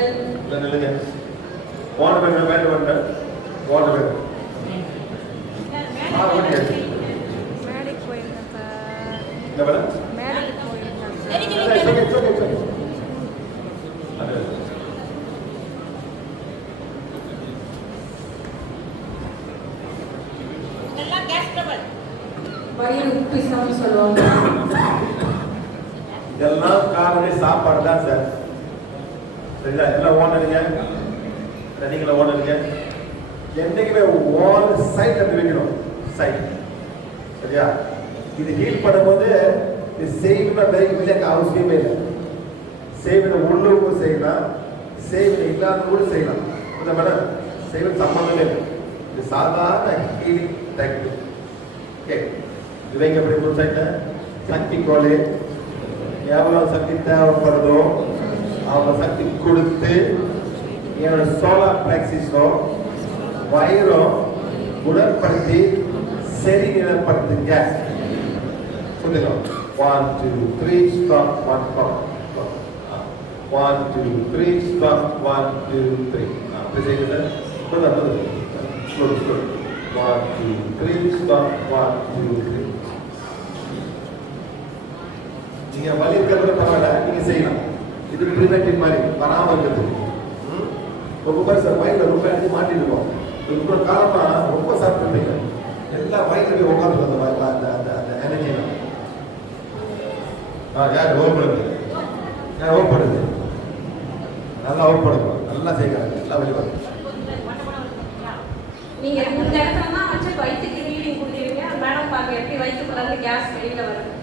இல்லை நில்லுங்க. வந்துட்டேன் சொல்லுவாங்க. இதெல்லாம் காரணம் சாப்பாடு தான் சார். சரிங்களா? எல்லாம் ஓடுறீங்க ரன்னிங்கில் ஓடுறீங்க என்னைக்குமே ஓன் சைட் அப்படி வைக்கணும். சைட் சரியா? இது ஹீல் பண்ணும்போது இது செய்வின வரைக்கும் விலக்க அவசியமே இல்லை. செய்வின உள்ளுக்கும் செய்யலாம். செய்வின இல்லாத கூட செய்யலாம். இந்த மேடம் செய்வின சம்பந்தமே இல்லை. இது சாதாரண ஹீலிங் டெக்னிக் ஓகே இது வைங்க அப்படி சைட்டை சக்தி கோலே எவ்வளோ சக்தி தேவைப்படுதோ அவ்வளோ சக்தி கொடுத்து என்னோட சோலார் பிளெக்சிஸோ வயிறோ குணப்படுத்தி சரி நிலப்படுத்துங்க. சொல்லுங்க. One two three stop one stop one two three stop one two three அப்படி செய்யுங்க சார். சொல்லு சொல்லு one two three stop one two three நீங்கள் வலி இருக்கிறது பரவாயில்ல நீங்கள் செய்யலாம். இது ப்ரிவென்டிவ் மாதிரி வராமல் இருக்குது ரொம்ப பேர் சார் வயிறுல ரொம்ப எடுத்து மாட்டிருக்கோம். ரொம்ப காலமா ரொம்ப சாப்பிட்டுருந்தீங்க எல்லா வயிறு போய் உட்காந்து அந்த அந்த அந்த அந்த எனர்ஜி ஆ யார் ஓவர் பண்ணுது யார் ஓவர் பண்ணுது நல்லா ஓவர் பண்ணுங்க நல்லா செய்கிறாங்க. நல்லா வெளியே நீங்க இந்த இடத்துல தான் வச்சு வயிற்றுக்கு ரீடிங் கொடுத்துருவீங்க மேடம் பாருங்க எப்படி வயிற்றுக்குள்ள கேஸ் வெளியில வருது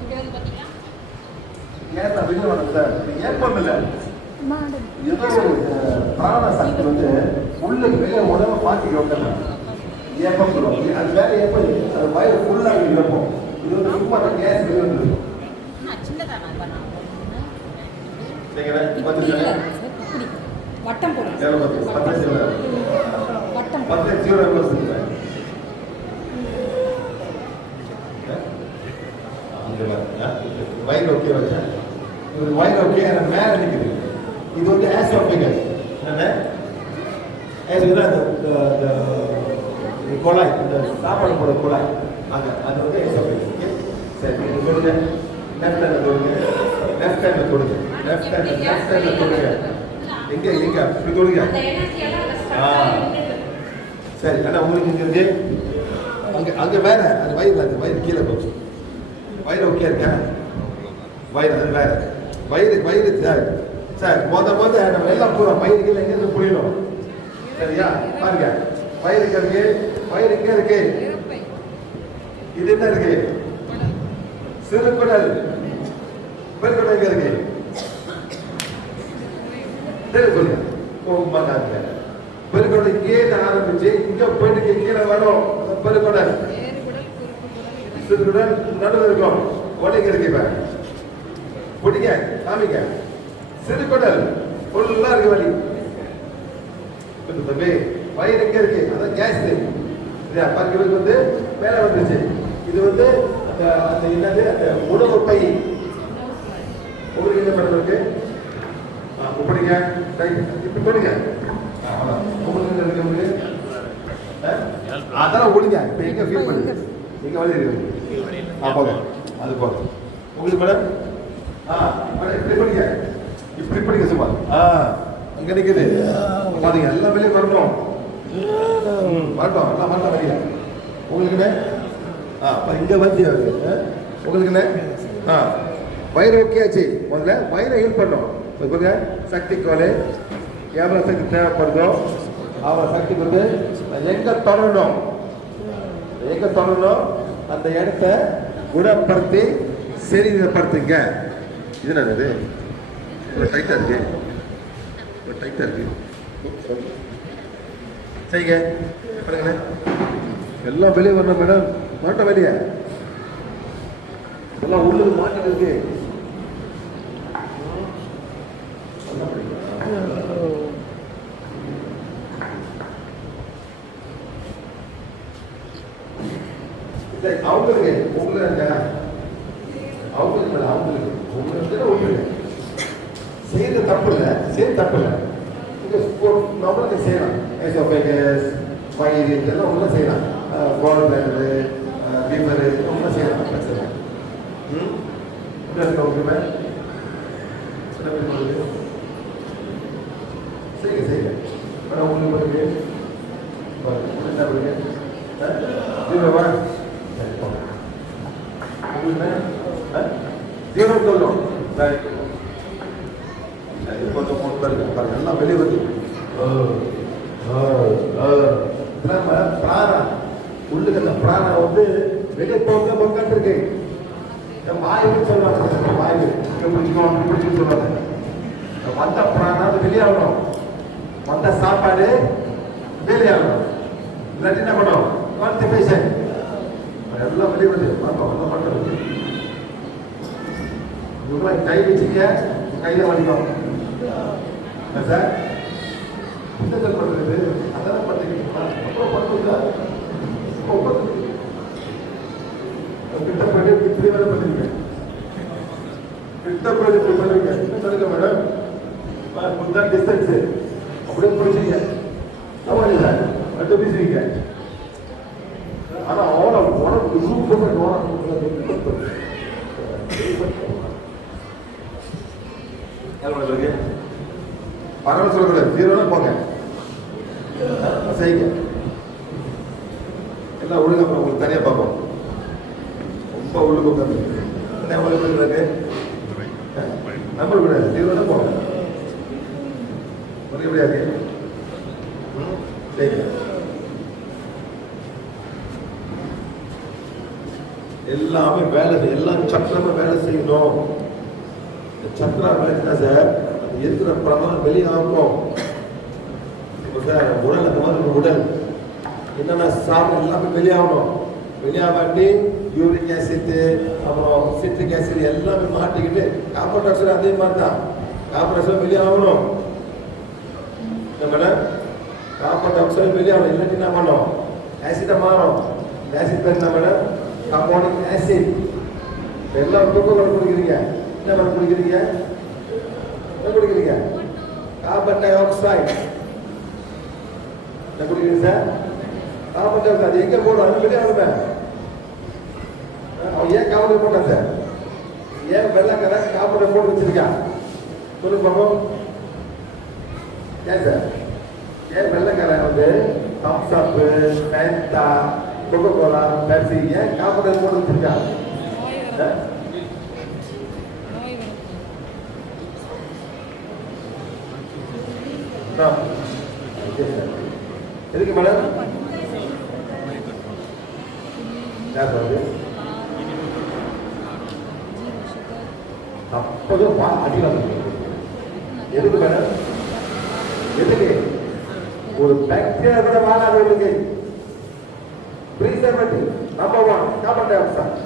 இங்க வந்து பாத்தீங்களா ஏன் நான் வெளியே வரேன் சார் ஏற்பம் இல்லை. ஏதோ ஒரு பிராண சக்தி வந்து உள்ள வெளியே உடம்ப மாற்றி வைக்கணும். ஏப்பம் சொல்லுவாங்க. அது வேற ஏப்பம் அது வயிறு ஃபுல்லாக இருப்போம் இது வந்து சும்மா தான் கேஸ் வெளியே வந்துருக்கு இல்லை வட்டம் பத்து வயிறு ஓகே வச்சேன் இது வயிறு ஓகே எனக்கு மேலே நிற்குது இது வந்து ஆஸ் ஆஃப் ஃபிகர் என்ன ஆஸ் இந்த குழாய் இந்த சாப்பாடு போட குழாய். அங்கே அது வந்து ஆஸ் ஆஃப் ஃபிகர் ஓகே சரி நீங்கள் கொடுங்க. லெஃப்ட் ஹேண்டில் கொடுங்க. லெஃப்ட் ஹேண்டில் கொடுங்க. லெஃப்ட் ஹேண்டில் லெஃப்ட் ஹேண்டில் கொடுங்க. எங்கே எங்கே? இப்படி கொடுங்க. அந்த ஆ. சரி அண்ணா உங்களுக்கு இங்க இருக்கு? அங்க அங்க வேற அது வயிறு அது வயிறு கீழே போச்சு. வயிறு ஓகே இருக்கா? வயிறு அது வேற. வயிறு வயிறு சார். சார் மொத மொத நம்ம எல்லாம் பூரா வயிறு கீழே எங்க இருந்து புரியணும்? சரியா? பாருங்க. இங்க இருக்கு இங்க இருக்கு. இது என்ன இருக்கு? சிறுகுடல் பெருக்குடல் எங்க இருக்கு? சரி சொல்லுங்க. கோபமா காட்டுங்க. பெருக்கொடை இங்கே தான் ஆரம்பிச்சு இங்க போயிட்டு கீழே வரும் அந்த பெருக்கொடை சிறுகுடல் நடுவில் இருக்கும். இருக்கு இப்ப. பிடிங்க காமிங்க. சிறுகுடல் ஃபுல்லா இருக்கு வலி தம்பி வயிறு எங்க இருக்கு? அதான் கேஸ். இல்லையா பாருங்க இவருக்கு வந்து மேலே வந்துருச்சு. இது வந்து அந்த அந்த என்னது அந்த உணவு பை உங்களுக்கு என்ன மேடம் இருக்கு? ஆ, இப்படிங்க இப்படி போடுங்க. உங்களுக்கு என்ன இருக்கு உங்களுக்கு? அதெல்லாம் அதான் ஓடுங்க இப்போ எங்க ஃபீல் பண்ணுங்க எங்க வழி இருக்கு? ஆ போங்க. அது போங்க உங்களுக்கு மேடம் இப்படி பண்ணுங்க இப்படி பண்ணுங்க சும்மா. ஆ அங்க நிக்குது. பாருங்க எல்லாம் வெளியே வரட்டும். வரட்டும். எல்லாம் வரட்டும் வெளியே உங்களுக்குண்ணே ஆ இங்க வந்து உங்களுக்குண்ணே ஆ வயிறு ஓகே ஆச்சு முதல்ல வயிறை ஹீல் பண்ணோம் இப்போ பாருங்க சக்தி கோலை. எவ்வளோ சக்தி தேவைப்படுதோ? அவ்வளோ சக்தி வந்து எங்க தொடரணும்? எங்க தொடரணும்? அந்த இடத்த குணப்படுத்தி சரிநிலைப்படுத்துங்க இது என்னது? ஒரு டைட்டாக இருக்கு. ஒரு டைட்டாக இருக்கு. Oh, சரிங்க பாருங்களேன் எல்லாம் வெளியே வரணும் மேடம் மாட்டோம் வெளியே. எல்லாம் உள்ளது மாட்டிட்டு இருக்கு. சரி, அவங்களுக்கு உங்களை அவங்களுக்கு இல்லை அவங்களுக்கு உங்களுக்கு விட்டுருங்க செய்யறது தப்பு இல்லை செய்யறது தப்பு இல்லை நம்மளுக்கு செய்யலாம். எசோபேகஸ் வயிறு இதெல்லாம் ஒன்றும் செய்யலாம். கோல்டு லிவர் ஒன்றும் செய்யலாம். பிரச்சனை ம்? என்ன இருக்கு உங்களுக்கு மேம்? என்ன பேர் உங்களுக்கு? செய்யுங்க செய்யுங்க. மேடம் உங்களுக்கு பண்ணுங்க பாருங்க, என்ன பண்ணுங்க ஜீரோவா சரி போங்க. உங்களுக்கு மேம்? ஆ? ஜீரோ சொல்லும் சரி இது கொஞ்சம் மூணு பேருக்கு பாருங்க எல்லாம் வெளியே வருது ஓ, ஓ, ஓ. நம்ம பிராணம் உள்ளுக்கு அந்த பிராணம் வந்து வெளியே போக பக்கம் இருக்கு இந்த வாயுன்னு சொல்லுவாங்க இந்த வாயு இங்க பிடிச்சிக்கோ சொல்லுவாங்க. வந்த பிராணம் வெளியாகணும் வந்த சாப்பாடு வெளியாகணும் இல்லாட்டி என்ன பண்ணும் கான்ஸ்டிபேஷன் எல்லாம் வெளியே வருது. பார்ப்போம் என்ன பண்ணுறது இவங்களாம் கை வச்சுக்க கையில வலிக்கும். சார்? புத்தகங்கள் பண்ணுறது அதெல்லாம் பண்ணிக்கிட்டீங்களா அப்புறம் பண்ணுறீங்களா கிட்ட பண்ணி இப்படி வேலை பண்ணிருக்கேன் கிட்ட போயிட்டு இப்படி பண்ணிருக்கேன் மேடம் கொஞ்சம் டிஸ்டன்ஸ் அப்படியே பிடிச்சிங்க ஆமாம் சார் அடுத்து பேசுவீங்க ஆனால் ஓட ஓட சூப்பர் ஓட எவ்வளோ பரவாயில்ல சொல்லக்கூடாது ஜீரோனா போங்க. செய்யுங்க. எல்லாம் உங்களுக்கு தனியாக பார்ப்போம். ரொம்ப ஒழுங்கு உட்காந்து என்ன எவ்வளோ பேர் இருக்கு நம்பர் கூடாது ஜீரோனா போங்க உங்களுக்கு ம், எல்லாமே வேலை செய்ய- எல்லாம் சக்கரமா வேலை செய்யணும். சக்கரா வேலைக்குன்னா சார் அது இருக்கிற பிரமாணம் வெளியாகும் இப்போ சார் உடல் அந்த மாதிரி ஒரு உடல். என்னென்ன சாப்பிட எல்லாமே வெளியாகணும் வெளியாகாட்டி யூரிக் ஆசிட் அப்புறம் சிட்ரிக் ஆசிட் எல்லாமே மாட்டிக்கிட்டு கார்பன் டை ஆக்சைடு அதே மாதிரி தான் கார்பன் டை ஆக்சைடு வெளியாகணும். என்ன மேடம் கார்பன் டை ஆக்சைடு வெளியாகணும். இல்லாட்டி என்ன பண்ணோம் ஆசிட்டை மாறும் ஆசிட் பேர் என்ன மேடம் கார்போனிக் ஆசிட் எல்லாம் தூக்கம் குடிக்கிறீங்க. என்ன மேடம் குடிக்கிறீங்க? என்ன குடிக்கிறீங்க? கார்பன் டை ஆக்சைடு என்ன குடிக்கிறீங்க சார் கார்பன் டை ஆக்சைடு எங்கே போடும் அது வெளியாகணுமே. அவன் ஏன் காவலை போட்டான் சார் ஏன் வெள்ளக்கரை காப்பரை போட்டு வச்சிருக்கான்? சொல்லு பாப்போம். ஏன் சார்? ஏன் வெள்ளக்கரை வந்து Thums Up Fanta Coca Cola Pepsi ஏன் காப்பரை போட்டு வச்சிருக்கான். எதுக்கு மேடம்? யார் சார் அது? அப்போதும் வா அடிவாங்க எதுக்கு மேடம் எதுக்கு ஒரு பாக்டீரியா கூட வாழாத உங்களுக்கு preservative number one carbon dioxide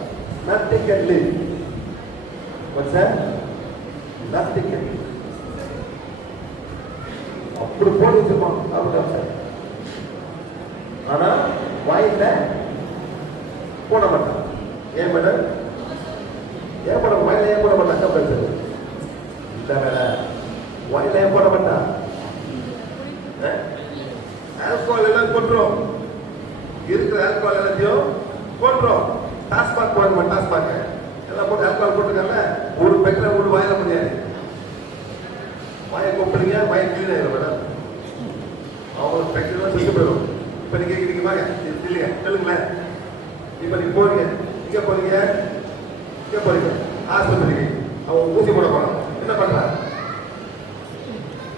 nothing can live what sir nothing can live அப்படி போட்டு வச்சிருப்பான் கார்பன் டை ஆக்சைடு ஆனா வாயில போட மாட்டேன் ஏன் மேடம் ஏன் போட வாயில ஏன் போட மாட்டான் அக்கா பேசுறது இல்ல மேடம் வாயில ஏன் போட மாட்டான் ஆல்கோல் எல்லாம் கொட்டுறோம். இருக்கிற ஆல்கோல் எல்லாத்தையும்? கொண்டுரும் டாஸ்மாக் போடுமா டாஸ்மாக் எல்லாம் போட்டு ஆல்கோல் போட்டுருக்காங்க. ஒரு பெட்ரோல் ஒரு வாயில முடியாது. வாயை கொப்பிடுங்க வாயை கிளீன் ஆயிடும் மேடம் அவங்க பெட்ரோல் செத்து போயிடும் இப்போ நீங்க கேட்குறீங்க வாங்க. இல்லையா? சொல்லுங்களேன் இப்போ நீங்க போறீங்க. இங்க போறீங்க. இங்க போறீங்க. ஆஸ்பத்திரிக்கு. அவன் ஊசி போட போறான் என்ன பண்றா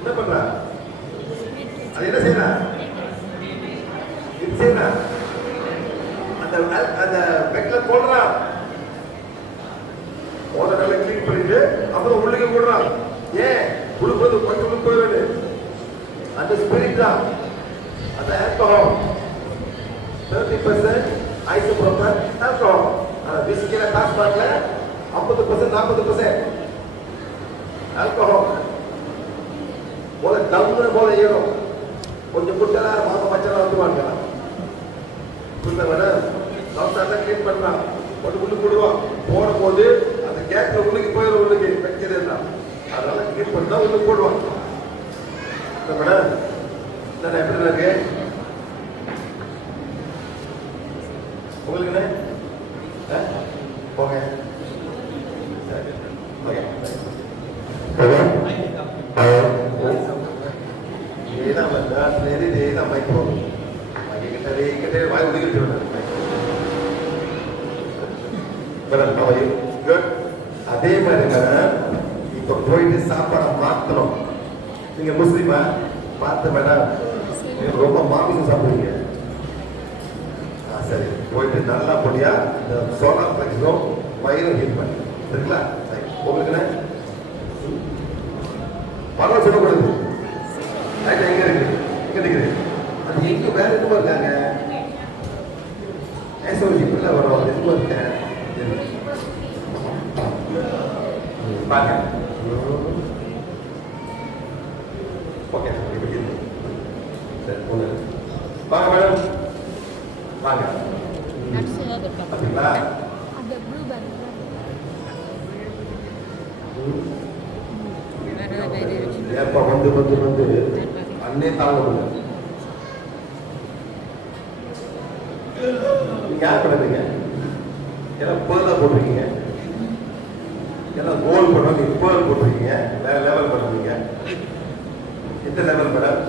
என்ன பண்றா அது என்ன செய்யறா இது அந்த அந்த பெட்ல போடுறான் போத நல்லா கிளீன் பண்ணிட்டு அப்புறம் உள்ளுக்கு போடுறான் ஏன்? உழுப்பது கொஞ்சம் உள்ள போயிடுது. அந்த ஸ்பிரிட் தான். அந்த alcohol thirty percent isopropyl alcohol ஆனால் காசு டாஸ்மாக்ல ஐம்பது பர்சன்ட் நாற்பது பர்சன்ட் ஆல்கஹால் போல டவுன் போல ஏறும். கொஞ்சம் குட்டலா மாம மச்சலாம் வந்துருவாங்க இல்லை வேற டாக்டர் தான் க்ளீன் பண்ணலாம். கொண்டு கொண்டு போடுவான் போன போது அந்த கேப்ல உள்ளுக்கு போயிடும் உள்ளுக்கு வைக்கிறது அதனால டிக்கெட் பண்ணா உள்ளுக்கு போடுவான் இல்லை மேடம் நான் எப்படி இருக்கு. உங்களுக்கு ஆ? போங்க சரி. ஓகே. இதேதான் வந்து, இது இதேதான் மைக்ரோ. மைக்கு வாய் ஒதுக்கிட்டு அதே மாதிரி மேடம் இப்ப போயிட்டு சாப்பாடை மாத்தணும். நீங்க முஸ்லீமா? பார்த்த மேடம் ரொம்ப மாமிசம் சாப்பிடுவீங்க. ஆ, சரி. போயிட்டு நல்லா பொடியா இந்த சோலார் ஃபிளெக்ஸும் வயிறும் ஹீட் பண்ணி. சரிங்களா? சரி. உங்களுக்கு பணம் சொல்லக்கூடாது ரைட் எங்க இருக்கு எங்க இருக்குது அது எங்க வேற எதுவும் இருக்காங்க ஏசோஜி பிள்ளை வரும் எதுவும் இருக்கேன் பாருங்க ஓகே இப்ப இருக்கு. சரி ஒண்ணு வாங்க மேடம் வாங்க அப்படிங்களா அந்த ப்ளூ பேக் ஏப்பா வந்து வந்து வந்து அண்ணே தாங்க முடியல நீங்க யார் பண்ணுறீங்க ஏன்னா பேர்ல போட்டிருக்கீங்க. ஏன்னா கோல் பண்ணுவாங்க நீங்க பேர்ல் போட்டிருக்கீங்க. வேற லெவல் பண்ணுவீங்க எந்த லெவல் மேடம்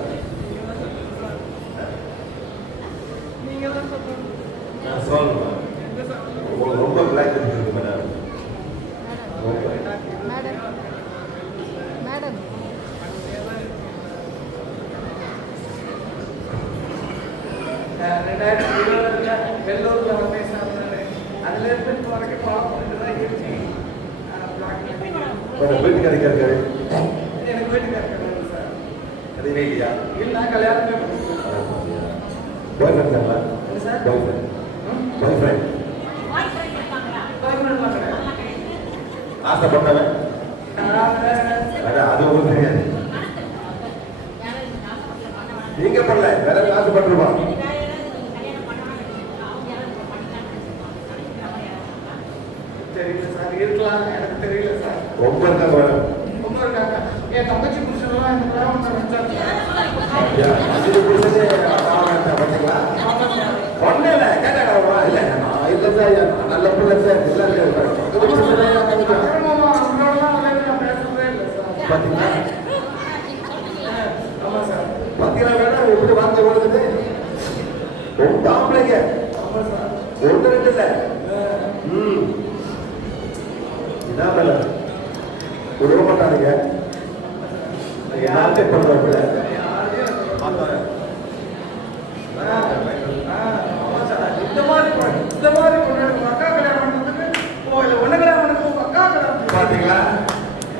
நான் சொல்லணும் உங்களுக்கு ரொம்ப பிளாக் இருக்கு மேடம். ரெண்டாயிரத்தி வெள்ளூர்ல வந்து சாப்பிட்டாரு அதுல இருந்து இப்போ வரைக்கும் பார்க்க தான் இருக்கு. மேடம் வீட்டுக்கு இருக்காரு? எனக்கு வீட்டுக்காரர் சார். எதுவுமே இல்லையா? இல்லை கல்யாணமே பண்ணிருக்கேன் பாய் ஃப்ரெண்ட் தாங்களா என்ன sir? Boyfriend boyfriend government பார்க்குறேன் ஆசைப்பட்டவன் அட, அது உங்களுக்கு தெரியாது நீங்க பண்ணல வேற ஆசைப்பட்டிருப்பான் தெரியல சார் இருக்கலாம் எனக்கு தெரியல சார் ரொம்ப இருக்காங்க மேடம் ரொம்ப இருக்காங்க என் தங்கச்சி புருஷன்லாம் இந்த கிராமத்தை வச்சாங்க ஐயா, இது புரிஞ்சதே பாவம் பார்த்தீங்களா ஒண்ணு இல்ல கேட்டாங்க இல்ல நான் இல்ல சார் ஐயா, நான் நல்ல பிள்ளை சார் இல்ல இல்ல இது புரிஞ்சதே என் தங்கச்சி. அப்புறமா அவங்களோடலாம் வந்து நான் பேசுறதே இல்லை சார் பாத்தீங்களா ஆமாம் சார் பாத்தீங்களா மேடம் எப்படி வார்த்தை வருது ரொம்ப ஆம்பளைங்க ஆமாம் சார் ஒன்று ரெண்டு இல்ல ம் இதான் மேடம் விட மாட்டானுங்க யாருக்கே பண்றாங்க இந்த மாதிரி பொண்ணு, இந்த மாதிரி பொண்ணு உங்க அக்கா கல்யாணம் பண்ணதுக்கு ஓ இல்ல ஒண்ணு கல்யாணம் பண்ணதுக்கு உங்க அக்கா கல்யாணம் பண்ணதுக்கு பாத்தீங்களா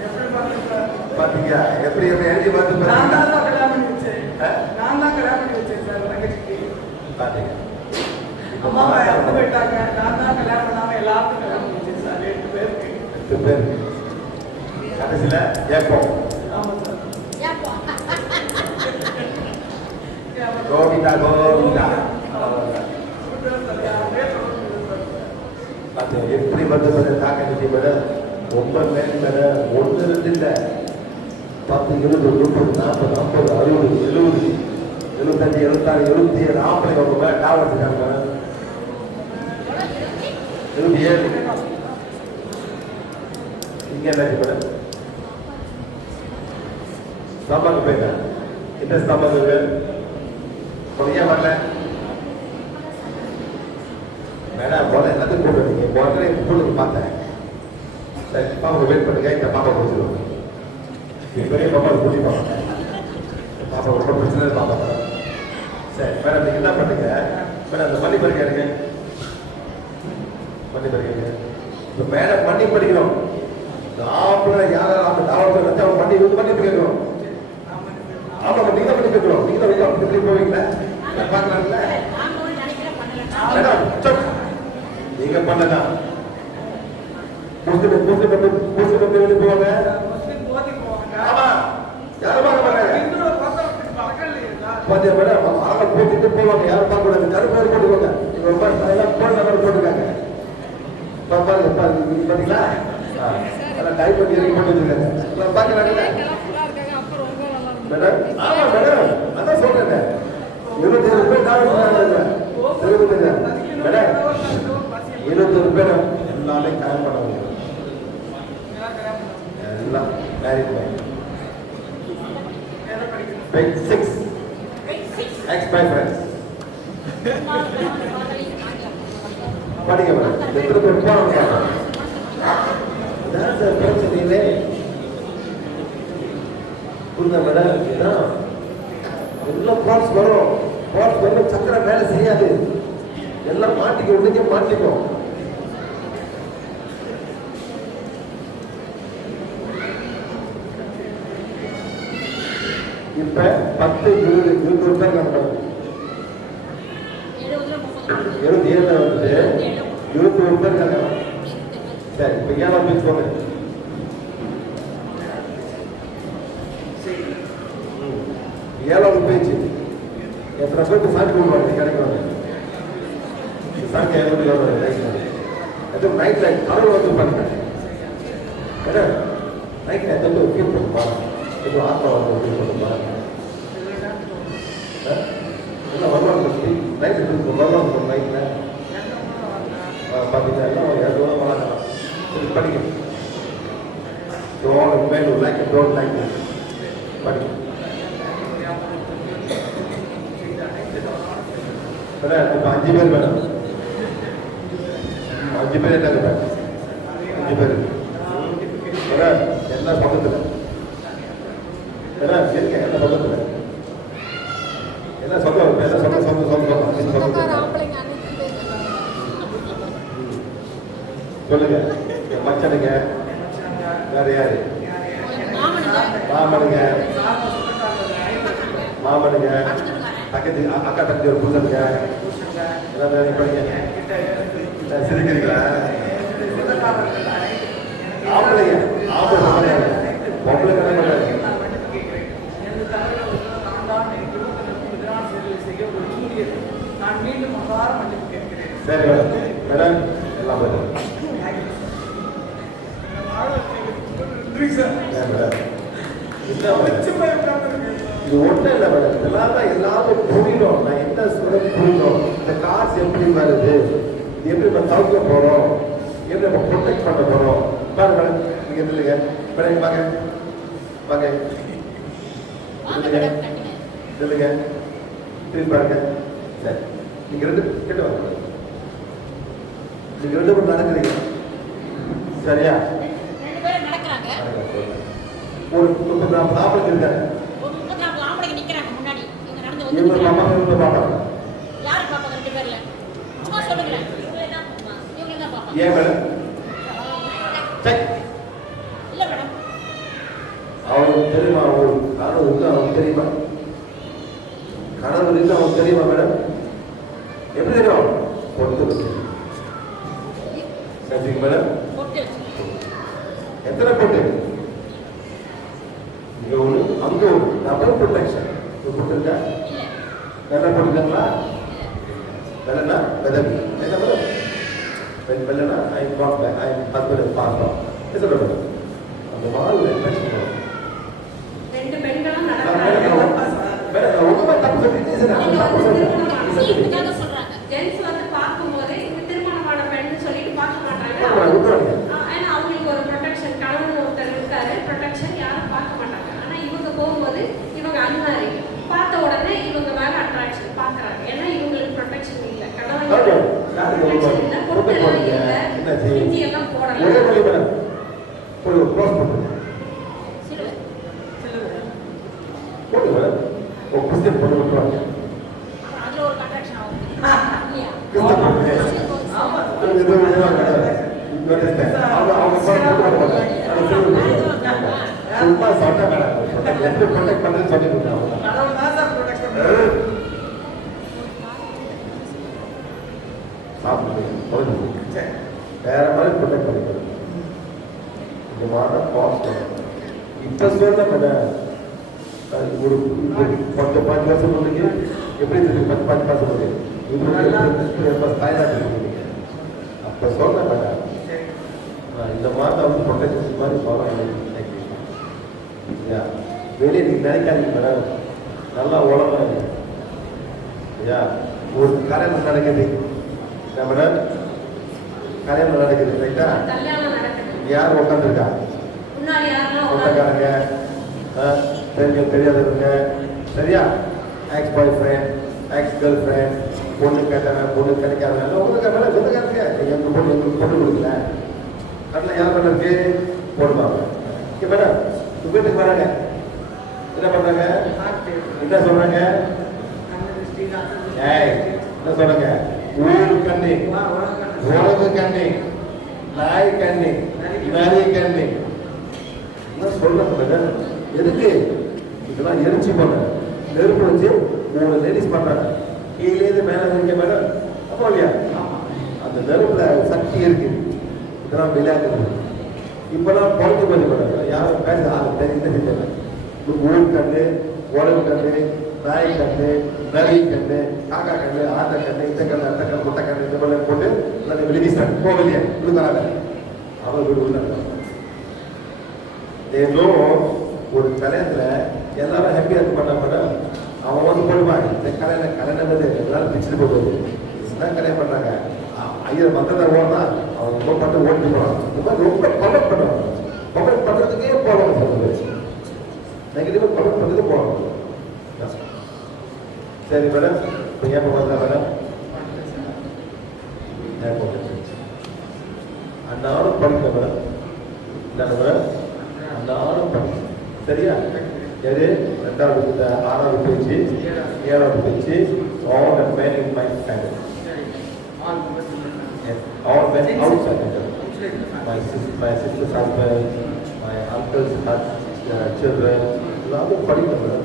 எப்படி பாத்தீங்களா பாத்தீங்க எப்படி எப்படி எழுதி பார்த்து நான் பாத்தீங்களா தான் கல்யாணம் பண்ணி வச்சேன் ஆ? நான் தான் கல்யாணம் பண்ணி வச்சேன் சார் தங்கச்சிக்கு பாத்தீங்க அம்மா அப்பா இறந்து போயிட்டாங்க நான் தான் கல்யாணம் பண்ணாம எல்லாருக்கும் கல்யாணம் சார் பேருக்கு எட்டு பேர் ஏப்போம் சார் கோவிந்தா கோவிந்தா அது எப்படி வந்து தாக்கி மேடம் ரொம்ப ஒன்று இல்லை பத்து இருபது முப்பது நாற்பது ஐம்பது அறுபது எழுபது எழுபத்தஞ்சு எழுபத்தாறு எழுபத்தி ஏழு ஆம்பளை அவங்க டாவல் மேடம் ஏழு என்ன மேடம்? ஸ்தம்பம் என்ன ஸ்தம்பம் இருக்கு? உனக்கு வரல. மேடம் முதல்ல எல்லாத்தையும் கூப்பிட்டு நீங்க முதல்ல பார்த்தேன். சரி பாப்பா வெயிட் பண்ணுங்க. இந்த பாப்பா பிடிச்சிருவாங்க பாப்பா கூட்டி பாப்பா பாப்பா ரொம்ப பிரச்சனை பாப்பா. சரி மேடம் நீங்க என்ன பண்ணுங்க? மேடம் அந்த பள்ளி பறிக்க இருங்க மணி இப்போ மேலே பண்ணி படிக்கணும். இந்த ஆப்பிள் யாரும் அந்த தாவரத்தை வச்சு அவன் பண்ணி இது பண்ணி கேட்கணும் ஆமாம் நீங்க தான் பண்ணி கேட்கணும் நீங்க தான் அப்படி இப்படி போவீங்களா பார்க்கலாம்ல? நீங்க பண்ணலாம் முஸ்லிம் முஸ்லிம் வந்து முஸ்லிம் வந்து வெளியே போவாங்க? ஆமா. யாரும் பார்க்க மாட்டாங்க இந்துல பார்த்தா பாத்தியா மேடம்? ஆளை போட்டுட்டு போவாங்க. யாரும் பார்க்க கூடாது. கருப்பு போட்டுக்கோங்க. இவங்க பாரு, எல்லாம் போன நம்பர் போட்டுருக்காங்க பா- பாருங்க பாருங்க நீங்க பாத்தீங்களா ஆ, அதெல்லாம் டைப் பண்ணி இறக்கி போட்டு வச்சிருக்காங்க இருக்கும் மேடம் ஆமா மேடம் அதான் சொல்றேன் இருபத்தேழு நான் இருபத்தேழு மேடம் இருபத்தொரு பேர் எல்லாமே கல்யாணம் பண்ண முடியும். எல்லாம் மேரிட் பெக் சிக்ஸ் எக்ஸ் பை ஃப்ரெண்ட்ஸ் படிக்க மேடம் எத்தனை பேர் போறாங்க இதான் சார் பிரச்சனையிலே புரியுதா மேடம் இதுதான் எல்லாம் ப்ராட்ஸ் வரும். ப்ராட்ஸ் வரும் சக்கரம் வேலை செய்யாது. எல்லாம் மாட்டிக்கும் இன்னைக்கே மாட்டிக்கும். இப்ப பத்து இருபது இருபது பேர் நம்ம இருபத்தி ஏழுல வந்து இருபத்தி ஒரு பேர் இருக்காங்க. சரி இப்ப ஏழாம் பேர் போங்க ம். ஏழாவது பேச்சு எத்தனை பேருக்கு சாமி கும்பிடுவாங்க கிடைக்கும் சாமி ஏழு எதுவும் நைட்ல கடவுள் வந்து பாருங்க நைட்ல எத்தனை பேர் ஃபீல் பண்ணி பாருங்க எதுவும் ஆத்மா வந்து ஃபீல் பண்ணி பாருங்க இல்லை வருவாங்க நைட்டு வருவாங்க நைட்ல பார்த்தீங்கன்னா எல்லாம் ஒரு இரநூறு ரூபா வாங்கலாம் சரி படிங்க. பேர் மேடம் அஞ்சு பேர் என்ன மேடம் அஞ்சு பேர் மேடம் என்ன பக்கத்தில் மேடம் இருங்க என்ன பக்கத்தில் என்ன சொல்ல என்ன சொல்ல சொல்ல சொல்ல சொல்ல சொந்தக்கார சொல்ல ஆம்பளைங்க அனைத்து பேர் சொல்லுங்க என் மச்சனுங்க வேற யாரு மாமனுங்க மாமனுங்க பக்கத்து அ- அக்கா தம்பி ஒரு புள்ளங்க எல்லாம் வேலைக்கு படிங்க அஹ் சிரிக்கிறீங்களா ஆம்பளைங்க ஆம்பளை பொம்பளை பொம்பளை சரி மேடம் மேடம். எல்லாம் மேடம். இது ஒன்றும் இல்லை மேடம். இதெல்லாம் தான் எல்லாரும் புரியணும். நான் என்ன சொல்ல புரியணும். இந்த காசு எப்படி வருது? எப்படி நம்ம தவிர்க்க போகிறோம் எப்படி நம்ம ப்ரொடெக்ட் பண்ண போகிறோம் பாருங்க மேடம் நீங்கள் இல்லைங்க மேடம் இங்க வாங்க. வாங்க இல்லைங்க இல்லைங்க திரும்பி பாருங்க. சரி நீங்கள் ரெண்டு கிட்ட வாங்க. நீங்கள் ரெண்டு பேரும் நடக்கிறீங்க. சரியா ஒரு முப்பத்தி நாற்பது நாற்பது இருக்காங்க இவங்க மாமா இவங்க பாப்பாங்க யாரு பாப்பாங்க ரெண்டு பேர்ல சும்மா சொல்லுங்களேன் இவங்க தான் இவங்க தான் பாப்பாங்க ஏன் மேடம் சரி இல்ல மேடம் அவன் கனவு இருக்கு அவனுக்கு தெரியுமா? கனவு இருக்கு அவனுக்கு தெரியுமா மேடம்? எப்படி தெரியும்? இருக்கு சரிங்க மேடம். எத்தனை பொட்டு? இங்க ஒண்ணு அங்க ஒண்ணு. டபுள் ப்ரொடெக்ஷன் பொட்டு இருக்கா? வெள்ளை போட்டுருக்காங்களா வெள்ளனா வெதவி. என்ன மேடம்? வெள் வெள்ளனா ஐ வாக் ஐ ஹஸ்பண்ட் பார்த்தோம் என்ன சொல்றது அந்த ரிஃப்ளெக்ஷன் வரும் ரெண்டு பெண்களும் நான் நடக்கிறாங்க மேடம், நான் மேடம், நான் ஒண்ணுமே தப்பு சொல்லிட்டே இருக்கேன். நான் தப்பு சொல்றேன். சீட்டுக்காக சொல்றாங்க ஜென்ஸ் வந்து பார்க்கும்போது இந்த திருமணமான பெண் சொல்லிட்டு பார்க்க மாட்டாங்க விட்டுறாங்க, விட்டுறாங்க. ஆ, ஏன்னா அவங்களுக்கு ஒரு ப்ரொடெக்ஷன் கணவன் ஒருத்தர் இருக்காரு ப்ரொடெக்ஷன் யாரும் பார்க்க மாட்டாங்க ஆனா இவங்க போகும்போது இவங்க அன்மாரி பார்த்த உடனே இவங்க மேல அட்ராக்ஷன் பார்க்கறாங்க ஏன்னா இவங்களுக்கு ப்ரொடெக்ஷன் இல்ல கணவன் ஓகே. யாருக்கு protection ஒரு இல்ல பொட்டு பொட்டு எல்லாம் போடுங்க. இல்ல என்ன செய்யும்? இஞ்சி எல்லாம் ஒரே போடல வழி மேடம். ஒரு க்ளோஸ் பண்ணுங்க. சிலுவை போடுங்க மேடம். ஒரு கிறிஸ்டியன் பொண்ணு விட்டுருவாங்க. அப்புறம் அதுல ஒரு அட்ராக்ஷன் ஆகும் இல்லையா கிறிஸ்டியன் பொண்ணு. ஆமா அது ஏதோ விடுவாங்க மேடம். இங்க வந்துட்டேன். அவங்க அவங்க போய் கூப்பிட மாட்டாங்க. அது சொல்லி கொடுங்க. சும்மா சொன்னேன் மேடம். சொன்னேன். எப்படி protect பண்றதுன்னு சொல்லி கொடுங்க அவ்வளவுதான். கடவுள் தான் சார் ப்ரொடெக்ட் ஏய். பண்ணுறாரு சாப்பிடுங்க. போதும். சரி. வேற மாதிரி ப்ரொடெக்ட் பண்ணிக்கணும் இந்த மாதிரி காஸ்ட் இப்போ அது ஒரு பத்து பாஞ்சு வருஷம் முன்னாடி எப்படி தெரியும்? பத்து பாஞ்சு இவங்களுக்கு தாய்நாட்டு அப்போ சொன்ன மேடம். இந்த மாதம் வந்து ப்ரொடெக்ஷன் மாதிரி ஐயா வெளியே நீங்கள் நினைக்காதீங்க மேடம். நல்லா உழப்பாங்க ஐயா ஒரு கல்யாணம் நடக்குது. என்ன மேடம்? கல்யாணம் நடக்குது. ரைட்டா யார் உட்காந்துருக்கா சொந்தக்காரங்க தெரிஞ்ச தெரியாதவங்க சரியா ex boyfriend ex girlfriend பொண்ணு கேட்டவன் பொண்ணு கிடைக்காதவன். உங்களுக்கு மேலே சொந்தக்காரங்க. எங்க பொண்ணு எங்களுக்கு பொண்ணு கொடுக்கல. அதில் யார் பண்ண இருக்கு? போடுவாங்க இங்கே மேடம் வீட்டுக்கு வராங்க. என்ன பண்ணுறாங்க என்ன சொல்றாங்க? ஏய் என்ன சொல்றாங்க? ஊரு கண்ணி. உலகு கண்ணி. நாய் கண்ணி. நரி கண்ணி. என்ன சொல்றாங்க எதுக்கு? இதெல்லாம் எரிச்சு போடுற. நெருப்பு வச்சு மூணு லேடிஸ் பண்றாங்க. கீழேருந்து மேலே இருக்க மேடம் அப்போ இல்லையா? அந்த நெருப்புல சக்தி இருக்கு. இதெல்லாம் விளையாடுறது இப்பெல்லாம் குறைஞ்சு போய் மேடம் யாரும் பேச ஆள் தெரியுது ஊர் கண்ணு உடல் கண்ணு நாய் கண்ணு நரி கண்ணு காக்கா கண்ணு ஆத்த கண்ணு இந்த கண்ணு அந்த கண்ணு முட்டை கண்ணு இந்த மாதிரி போட்டு எல்லாத்தையும் வெளியே போகலையே கொடுக்குறாங்க அவர் வீடு உள்ள ஏதோ ஒரு கல்யாணத்துல எல்லாரும் ஹாப்பியா இருக்க மாட்டாங்க அவன் வந்து போடுவாங்க இந்த கல்யாணம் கல்யாணம் வந்து எல்லாரும் பிச்சுட்டு போடுவது இதுதான் கல்யாணம் பண்றாங்க. ஐயர் மத்த ஓடனா அவன் ரொம்ப பண்ணி ஓடிட்டு போறான் ரொம்ப கமெண்ட் பண்ணுவாங்க கமெண்ட் பண்றதுக்கே போவாங்க சொல்லுங்க நெகட்டிவா கமெண்ட் பண்றதுக்கு போவாங்க சரி மேடம் இப்போ ஏன் போகிறதா மேடம் அன்னாலும் படிக்க மேடம் என்ன மேடம் அன்னாலும் படிக்க சரியா? எது? ரெண்டாவது ஆறாவது பேச்சு ஏழாவது பேச்சு all and man in my standard all men outside my sister, my sister's husband, my uncle's hus- uh, children, எல்லாரும் படிக்க மேடம்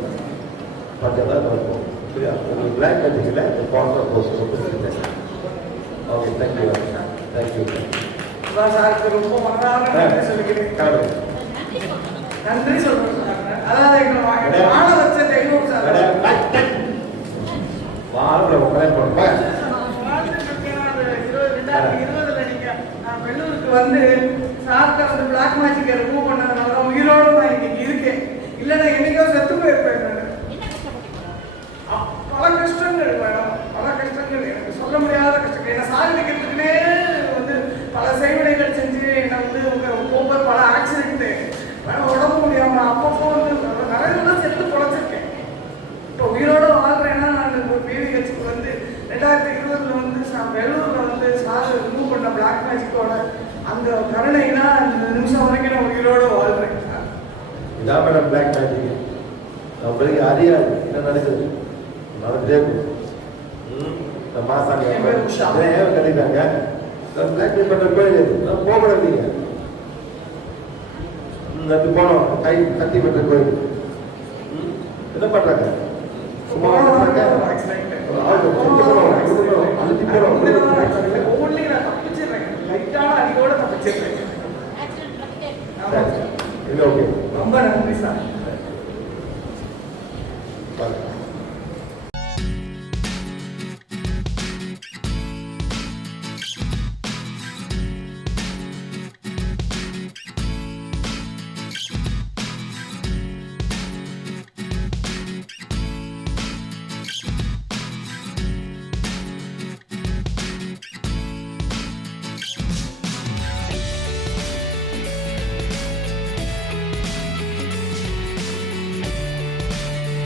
படிச்சாதான் இருக்கும் சரியா உங்களுக்கு பிளாக் கட்டிக்கல இந்த கான்ட்ராக்ட் கோர்ஸ் ரொம்ப okay thank you thank you சாருக்கு ரொம்ப மனதார நன்றி சொல்லிக்கிறேன் நன்றி சொல்றேன் நன்றி சொல்றேன் சார் அதாவது எங்களை வா- வாழ வச்ச தெய்வம் சார் வாழ்ற உங்களை பண்ணுவேன் வாழ்ந்துட்டு இருக்கேன். அது இருபது- ரெண்டாயிரத்தி இருபதுல நீங்க, நான் வெள்ளூருக்கு வந்து சார்ட்ட வந்து பிளாக் மேஜிக்கை ரிமூவ் பண்ணதுனால தான் உயிரோட நான் இன்னைக்கு இருக்கேன். இல்லைன்னா என்னைக்கோ செத்து போயிருப்பேன் நான். பல கஷ்டங்கள் மேடம். பல கஷ்டங்கள். எனக்கு சொல்ல முடியாத கஷ்டங்கள். என்ன சாதிக்கிறதுக்குனே வந்து பல செய்வினைகள் செஞ்சு என்னை வந்து போகும்போது பல ஆக்சிடென்ட்டு உடம்பு முடியாம அப்பப்போ வந்து நிறைய தடவை செத்து பொழைச்சிருக்கேன். இப்போ உயிரோட வாழ்றேன்னா நான் ஒரு பேடி வச்சுக்கு வந்து ரெண்டாயிரத்தி இருபதுல வந்து சா- வெள்ளூர்ல வந்து சார் ரிமூவ் பண்ண பிளாக் மேஜிக்கோட அந்த கருணைனா அந்த நிமிஷம் வரைக்கும் நான் உயிரோட வாழ்றேன். இதான் மேடம் பிளாக் மேஜிக் நம்மளுக்கு அறியாது. என்ன நடக்குது? ம், இந்த உஷா. ஏன் கட்டிட்டாங்க பிளாக் கோயில் நான் போகக்கூடாதீங்க ம், அப்படி போனோம். கை கத்தி பண்ற கோயில். என்ன பண்றாங்க? சும்மா அழுத்தி போறோம் ஒவ்வொன்றையும் நான் தப்பிச்சிடுறேன் லைட்டான அடியோட தப்பிச்சிடுறேன் ஆக்சிடென்ட் நடந்துட்டே இருக்கு ஆமா. சரி, இது ஓகே ரொம்ப நன்றி சார்